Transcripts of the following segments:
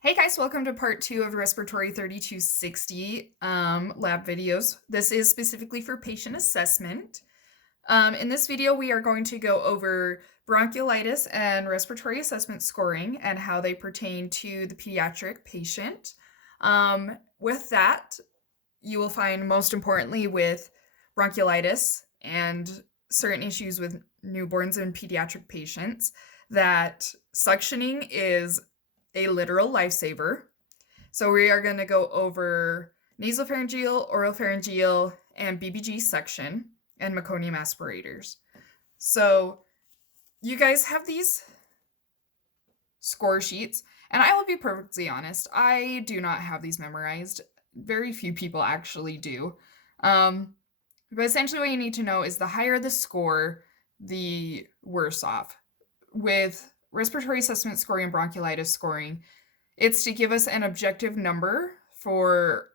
Hey guys, welcome to part 2 of Respiratory 3260 lab videos. This is specifically for patient assessment. In this video, we are going to go over bronchiolitis and respiratory assessment scoring and how they pertain to the pediatric patient. With that, you will find most importantly with bronchiolitis and certain issues with newborns and pediatric patients that suctioning is a literal lifesaver. So we are going to go over nasopharyngeal, oropharyngeal, and BBG suction and meconium aspirators. So you guys have these score sheets, and I will be perfectly honest, I do not have these memorized. Very few people actually do. But essentially what you need to know is the higher the score, the worse off. With respiratory assessment scoring and bronchiolitis scoring, it's to give us an objective number for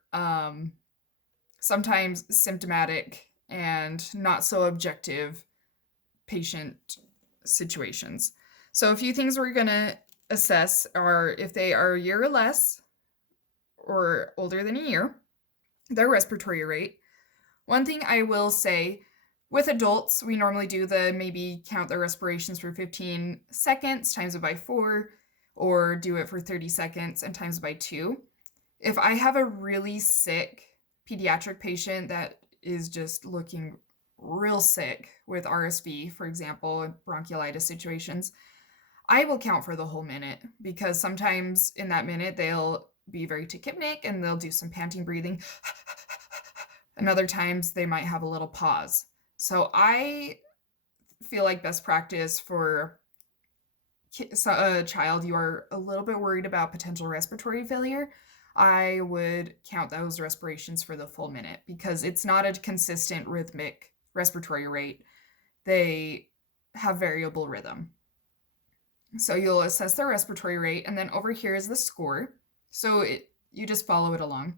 sometimes symptomatic and not so objective patient situations. So a few things we're going to assess are if they are a year or less or older than a year, their respiratory rate. One thing I will say, with adults, we normally do maybe count their respirations for 15 seconds, times it by 4, or do it for 30 seconds and times it by 2. If I have a really sick pediatric patient that is just looking real sick with RSV, for example, bronchiolitis situations, I will count for the whole minute because sometimes in that minute they'll be very tachypnic and they'll do some panting breathing. And other times they might have a little pause. So I feel like best practice for a child you are a little bit worried about potential respiratory failure, I would count those respirations for the full minute because it's not a consistent rhythmic respiratory rate. They have variable rhythm. So you'll assess their respiratory rate, and then over here is the score. So you just follow it along.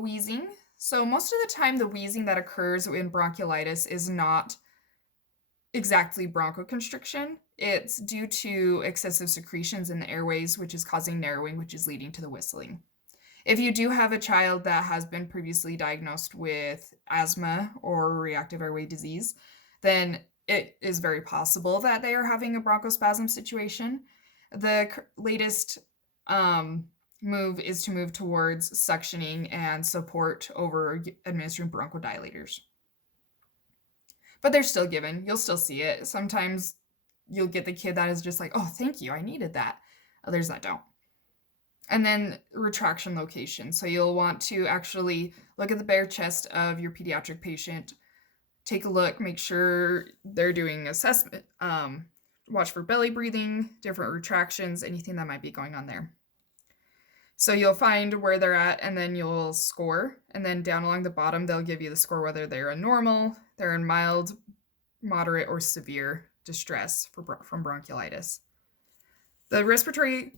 Wheezing. So most of the time, the wheezing that occurs in bronchiolitis is not exactly bronchoconstriction. It's due to excessive secretions in the airways, which is causing narrowing, which is leading to the whistling. If you do have a child that has been previously diagnosed with asthma or reactive airway disease, then it is very possible that they are having a bronchospasm situation. The latest move is to move towards suctioning and support over administering bronchodilators. But they're still given. You'll still see it. Sometimes you'll get the kid that is just like, oh, thank you, I needed that. Others that don't. And then retraction location. So you'll want to actually look at the bare chest of your pediatric patient, take a look, make sure they're doing assessment, watch for belly breathing, different retractions, anything that might be going on there. So you'll find where they're at and then you'll score. And then down along the bottom, they'll give you the score whether they're in normal, they're in mild, moderate, or severe distress from bronchiolitis. The respiratory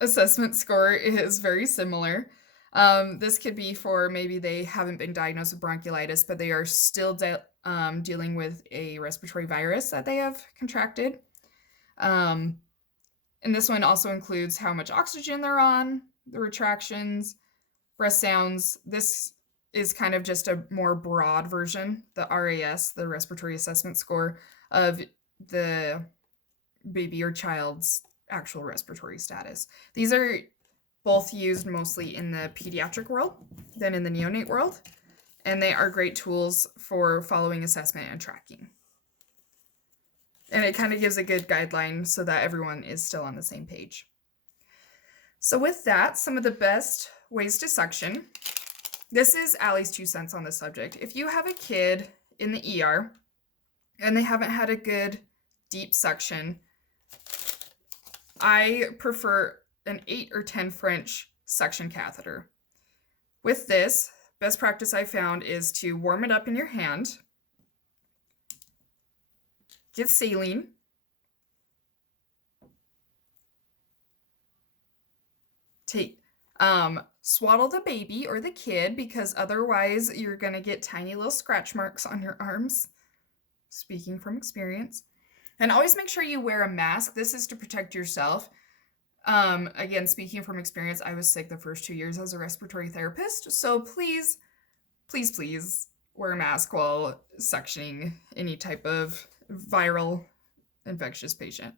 assessment score is very similar. This could be for maybe they haven't been diagnosed with bronchiolitis, but they are still dealing with a respiratory virus that they have contracted. And this one also includes how much oxygen they're on, the retractions, breath sounds. This is kind of just a more broad version, the RAS, the respiratory assessment score, of the baby or child's actual respiratory status. These are both used mostly in the pediatric world than in the neonate world, and they are great tools for following assessment and tracking. And it kind of gives a good guideline so that everyone is still on the same page. So with that, some of the best ways to suction. This is Allie's 2 cents on the subject. If you have a kid in the ER and they haven't had a good deep suction, I prefer an 8 or 10 French suction catheter. With this, best practice I found is to warm it up in your hand, get saline, swaddle the baby or the kid because otherwise you're going to get tiny little scratch marks on your arms, speaking from experience. And always make sure you wear a mask. This is to protect yourself. Again, speaking from experience, I was sick the first 2 years as a respiratory therapist. So please, please, please wear a mask while suctioning any type of viral infectious patient.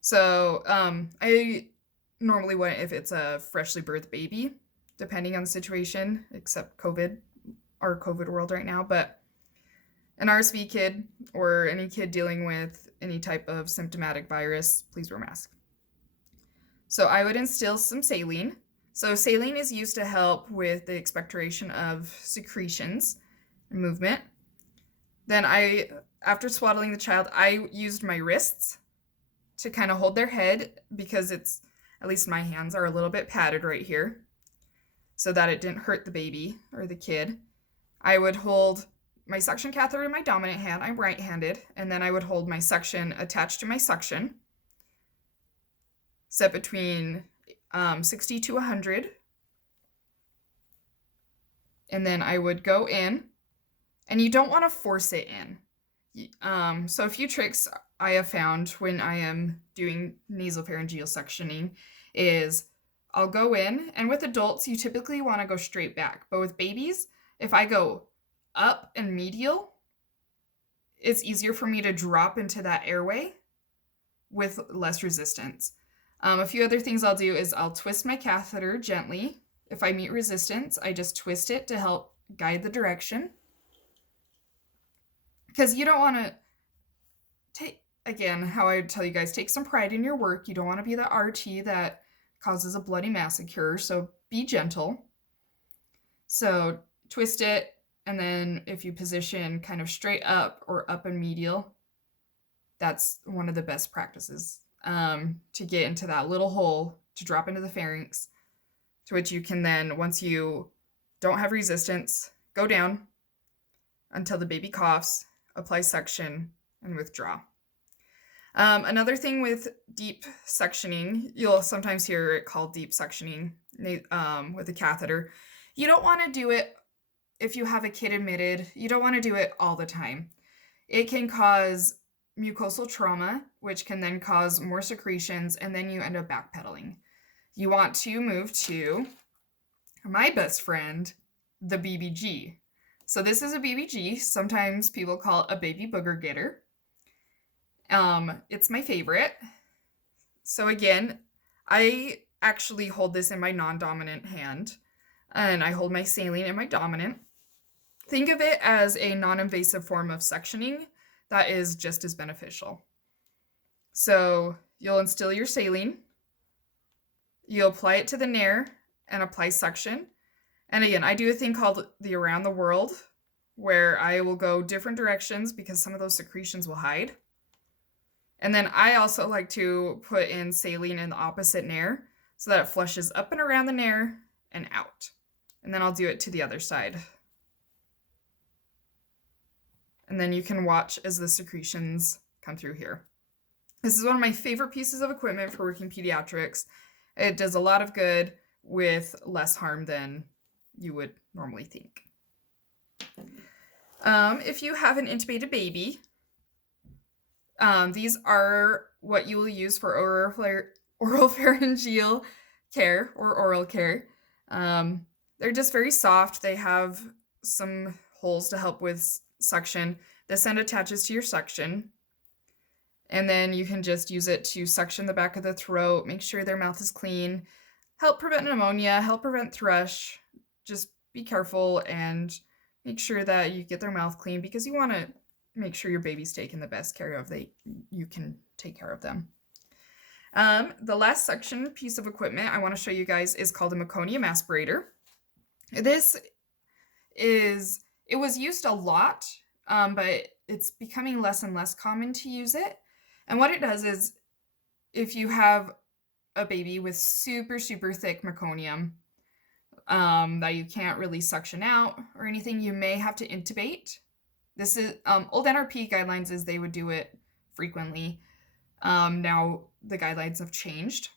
So I normally wouldn't if it's a freshly birthed baby, depending on the situation, except COVID, our COVID world right now. But an RSV kid or any kid dealing with any type of symptomatic virus, please wear a mask. So I would instill some saline. So saline is used to help with the expectoration of secretions and movement. Then after swaddling the child, I used my wrists to kind of hold their head because at least my hands are a little bit padded right here so that it didn't hurt the baby or the kid. I would hold my suction catheter in my dominant hand. I'm right-handed. And then I would hold my suction attached to my suction, set between 60 to 100. And then I would go in, and you don't want to force it in. So a few tricks I have found when I am doing nasopharyngeal suctioning is I'll go in, and with adults, you typically want to go straight back. But with babies, if I go up and medial, it's easier for me to drop into that airway with less resistance. A few other things I'll do is I'll twist my catheter gently. If I meet resistance, I just twist it to help guide the direction. Because you don't want to take, again, how I would tell you guys, take some pride in your work. You don't want to be the RT that causes a bloody massacre, so be gentle. So twist it, and then if you position kind of straight up or up and medial, that's one of the best practices to get into that little hole to drop into the pharynx, to which you can then, once you don't have resistance, go down until the baby coughs, apply suction, and withdraw. Another thing with deep suctioning, you'll sometimes hear it called deep suctioning with a catheter. You don't want to do it if you have a kid admitted. You don't want to do it all the time. It can cause mucosal trauma, which can then cause more secretions, and then you end up backpedaling. You want to move to my best friend, the BBG. So this is a BBG. Sometimes people call it a baby booger getter. It's my favorite. So again, I actually hold this in my non-dominant hand, and I hold my saline in my dominant. Think of it as a non-invasive form of suctioning that is just as beneficial. So you'll instill your saline, you'll apply it to the nair and apply suction. And again, I do a thing called the around the world, where I will go different directions because some of those secretions will hide. And then I also like to put in saline in the opposite nair so that it flushes up and around the nair and out. And then I'll do it to the other side. And then you can watch as the secretions come through here. This is one of my favorite pieces of equipment for working pediatrics. It does a lot of good with less harm than you would normally think. If you have an intubated baby, these are what you will use for oral pharyngeal care or oral care. They're just very soft. They have some holes to help with suction. This end attaches to your suction, and then you can just use it to suction the back of the throat, make sure their mouth is clean, help prevent pneumonia, help prevent thrush. Just be careful and make sure that you get their mouth clean because you want to make sure your baby's taken the best care of. You can take care of them. The last suction piece of equipment I want to show you guys is called a meconium aspirator. It was used a lot, but it's becoming less and less common to use it. And what it does is, if you have a baby with super, super thick meconium that you can't really suction out or anything, you may have to intubate. This is old NRP guidelines is they would do it frequently. Now the guidelines have changed.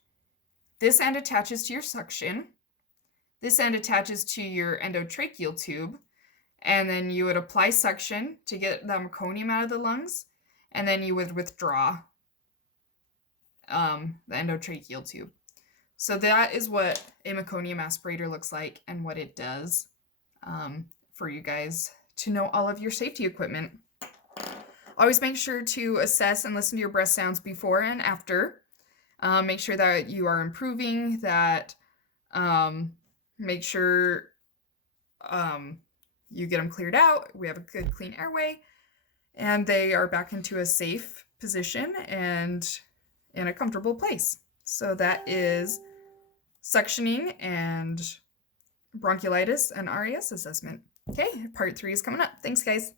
This end attaches to your suction. This end attaches to your endotracheal tube. And then you would apply suction to get that meconium out of the lungs. And then you would withdraw. the endotracheal tube. So that is what a meconium aspirator looks like and what it does, for you guys to know all of your safety equipment. Always make sure to assess and listen to your breath sounds before and after. Make sure that you are improving, that make sure you get them cleared out. We have a good clean airway, and they are back into a safe position and in a comfortable place. So that is suctioning and bronchiolitis and RAS assessment. Okay, part 3 is coming up. Thanks, guys.